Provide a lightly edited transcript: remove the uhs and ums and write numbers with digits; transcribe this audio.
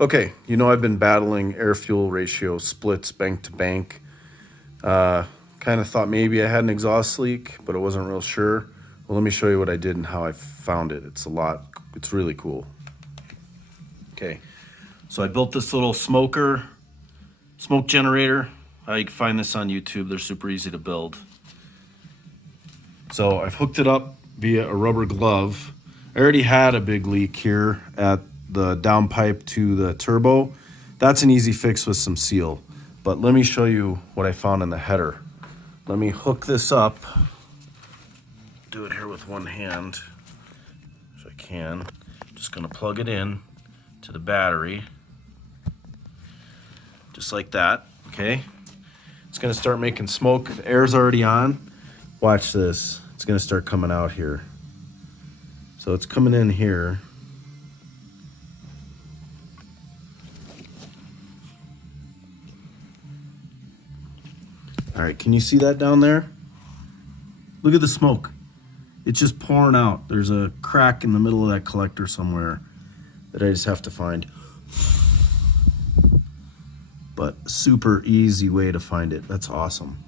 Okay, you know I've been battling air-fuel ratio splits bank to bank. Kind of thought maybe I had an exhaust leak, but I wasn't real sure. Well, let me show you what I did and how I found it. It's really cool. Okay, so I built this little smoke generator. You can find this on YouTube. They're super easy to build. So I've hooked it up via a rubber glove. I already had a big leak here at the downpipe to the turbo. That's an easy fix with some seal. But let me show you what I found in the header. Let me hook this up. Do it here with one hand, if I can. Just gonna plug it in to the battery. Just like that, okay? It's gonna start making smoke. The air's already on. Watch this. It's gonna start coming out here. So it's coming in here. All right, can you see that down there? Look at the smoke. It's just pouring out. There's a crack in the middle of that collector somewhere that I just have to find. But super easy way to find it. That's awesome.